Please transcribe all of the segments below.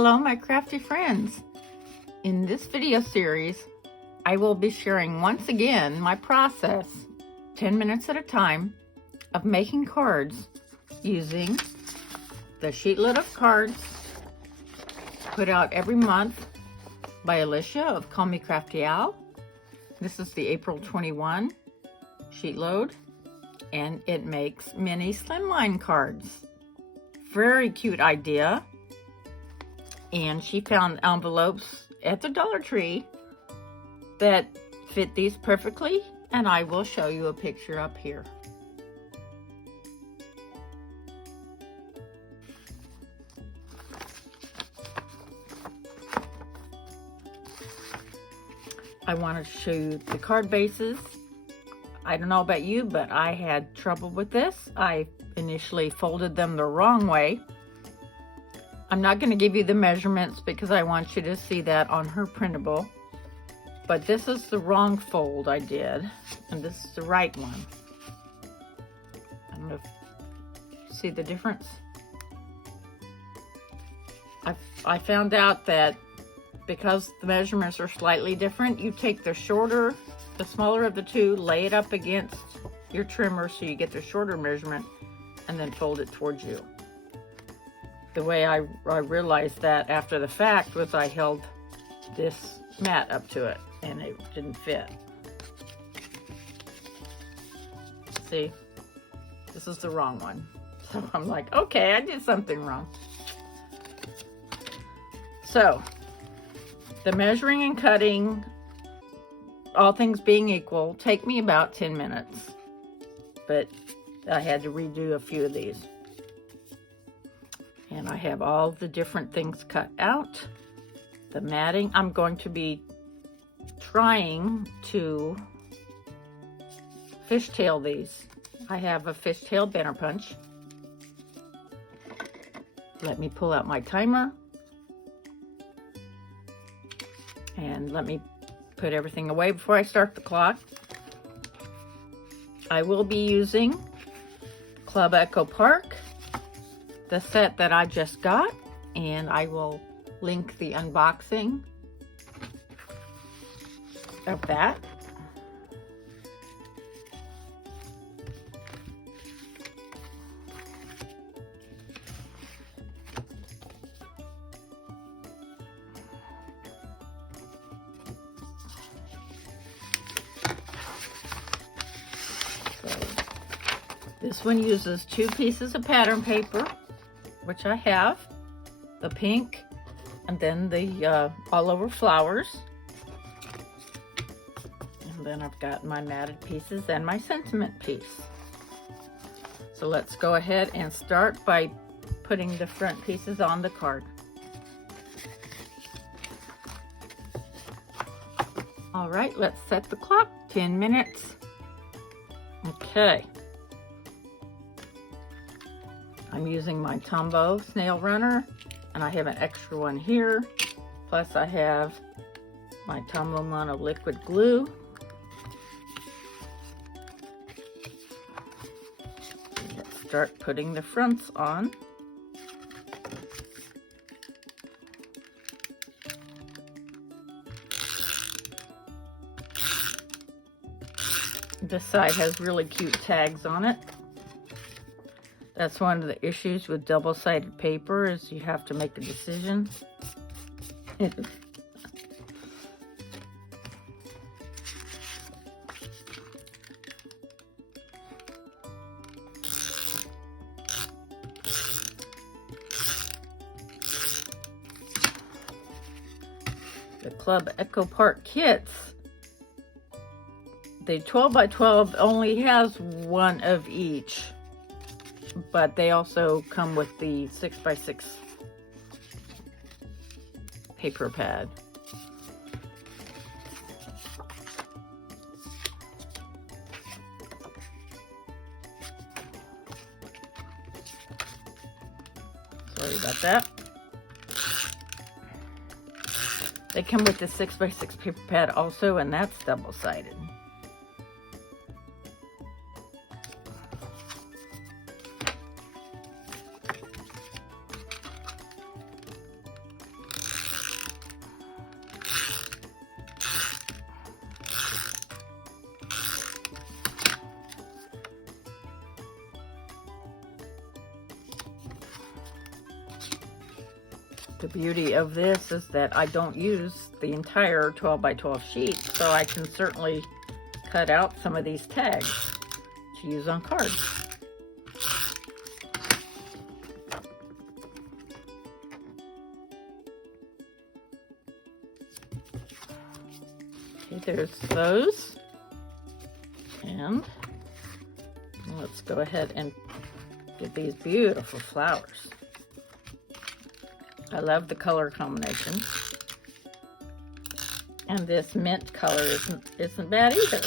Hello, my crafty friends. In this video series, I will be sharing once again my process, 10 minutes at a time, of making cards using the Sheetload of cards put out every month by Alicia of Call Me Crafty Al. This is the April 21 Sheetload, and it makes mini slimline cards. Very cute idea. And she found envelopes at the Dollar Tree that fit these perfectly, and I will show you a picture up here. I wanted to show you the card bases. I don't know about you, but I had trouble with this. I initially folded them the wrong way. I'm not going to give you the measurements because I want you to see that on her printable. But this is the wrong fold I did, and this is the right one. I don't know if you see the difference. I found out that because the measurements are slightly different, you take the shorter, the smaller of the two, lay it up against your trimmer so you get the shorter measurement, and then fold it towards you. The way I realized that after the fact was I held this mat up to it and it didn't fit. See, this is the wrong one. So I'm like, okay, I did something wrong. So the measuring and cutting, all things being equal, take me about 10 minutes, but I had to redo a few of these. And I have all the different things cut out. The matting, I'm going to be trying to fishtail these. I have a fishtail banner punch. Let me pull out my timer. And let me put everything away before I start the clock. I will be using Club Echo Park, the set that I just got, and I will link the unboxing of that. So this one uses 2 pieces of pattern paper, which I have, the pink, and then the all over flowers. And then I've got my matted pieces and my sentiment piece. So let's go ahead and start by putting the front pieces on the card. All right, let's set the clock, 10 minutes. Okay. I'm using my Tombow snail runner, and I have an extra one here. Plus I have my Tombow Mono liquid glue. Let's start putting the fronts on. This side has really cute tags on it. That's one of the issues with double-sided paper, is you have to make a decision. The Club Echo Park kits, the 12 by 12 only has one of each, but they also come with the 6 by 6 paper pad. Sorry about that. They come with the 6 by 6 paper pad also, and that's double-sided. The beauty of this is that I don't use the entire 12 by 12 sheet, so I can certainly cut out some of these tags to use on cards. Okay, there's those. And let's go ahead and get these beautiful flowers. I love the color combination. And this mint color isn't bad either.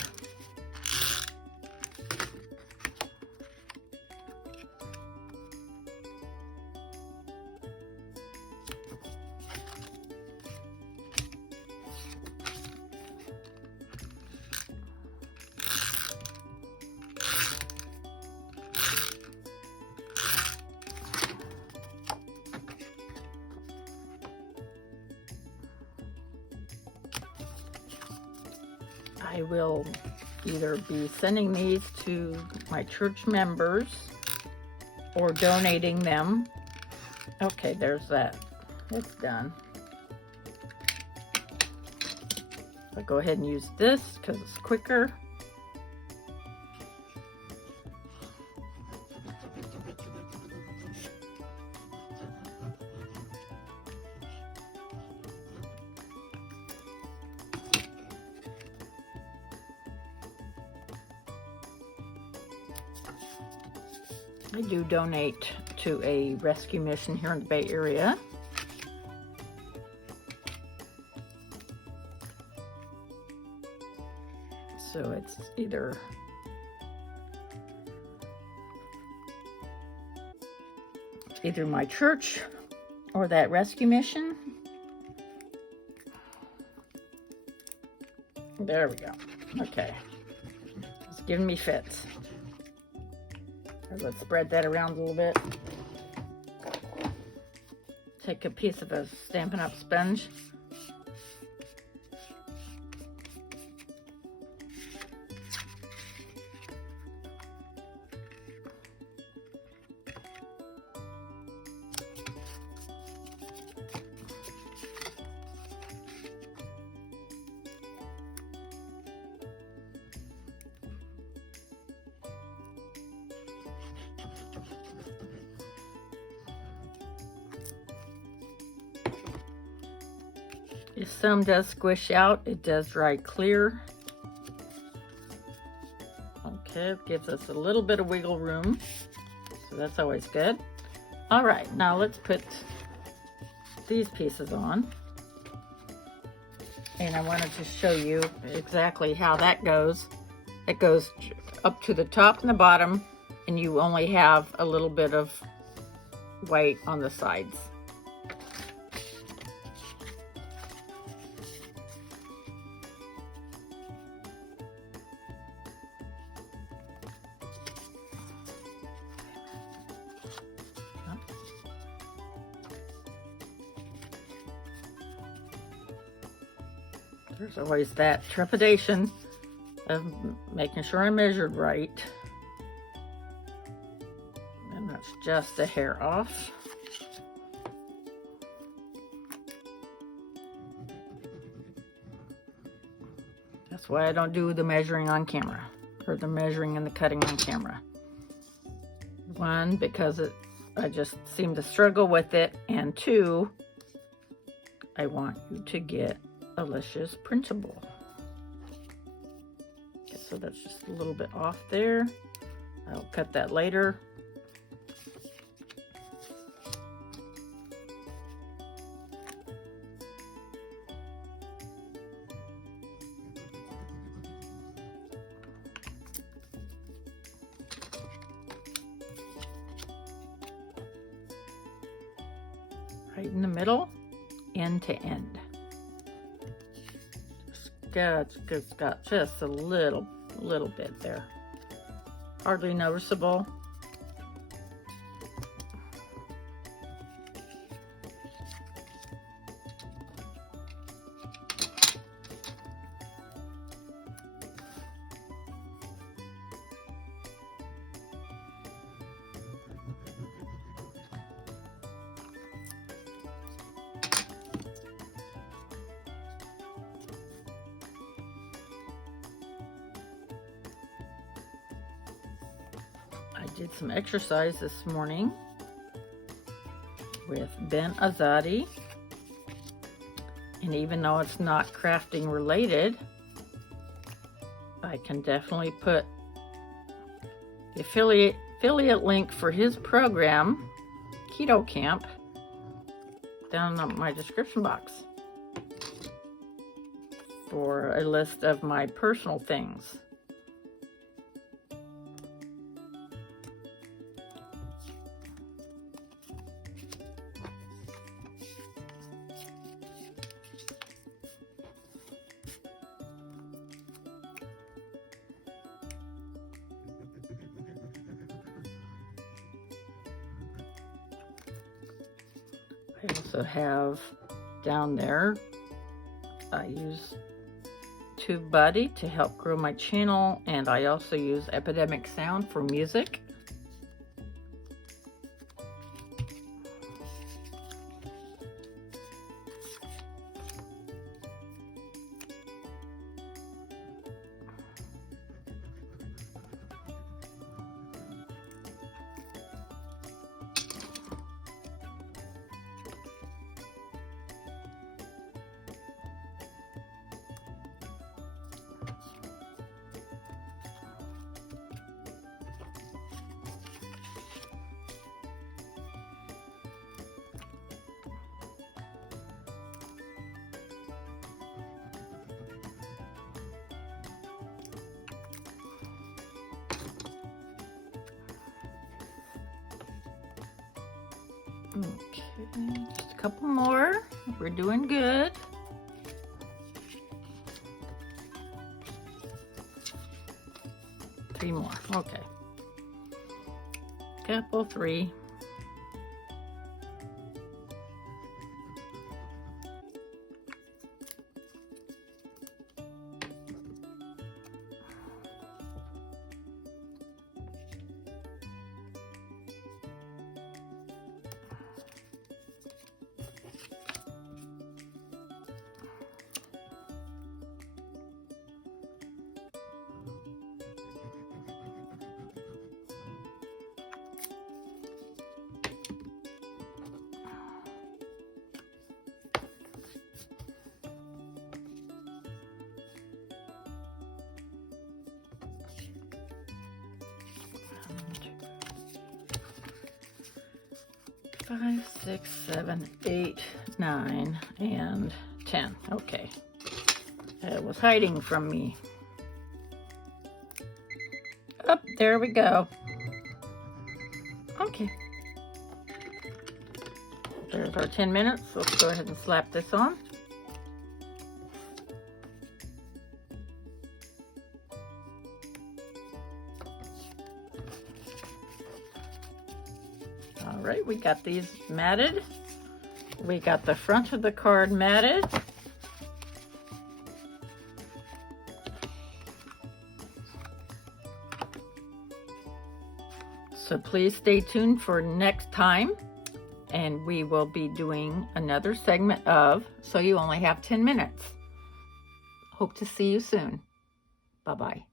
I will either be sending these to my church members or donating them. Okay, there's that. It's done. I'll go ahead and use this because it's quicker. I do donate to a rescue mission here in the Bay Area. So it's either my church or that rescue mission. There we go. Okay. It's giving me fits. Let's spread that around a little bit. Take a piece of a Stampin' Up! Sponge. If some does squish out, it does dry clear. Okay, it gives us a little bit of wiggle room, so that's always good. All right, now let's put these pieces on. And I wanted to show you exactly how that goes. It goes up to the top and the bottom, and you only have a little bit of white on the sides. There's always that trepidation of making sure I measured right. And that's just a hair off. That's why I don't do the measuring on camera, or the measuring and the cutting on camera. One, because I just seem to struggle with it, and two, I want you to get Alicia's printable. Okay, so that's just a little bit off there. I'll cut that later. Right in the middle, end to end. It's got just a little bit there. Hardly noticeable. did some exercise this morning with Ben Azadi. And even though it's not crafting related, I can definitely put the affiliate link for his program, Keto Camp, down in my description box for a list of my personal things. I also have down there, I use TubeBuddy to help grow my channel, and I also use Epidemic Sound for music. Okay, just a couple more. We're doing good. Three more. Okay. Couple, three. Five, 6, 7, 8, 9, and 10. Okay. It was hiding from me. Oh, there we go. Okay. There's our 10 minutes. Let's go ahead and slap this on. All right, we got these matted. We got the front of the card matted. So please stay tuned for next time, and we will be doing another segment of So You Only Have 10 Minutes. Hope to see you soon. Bye-bye.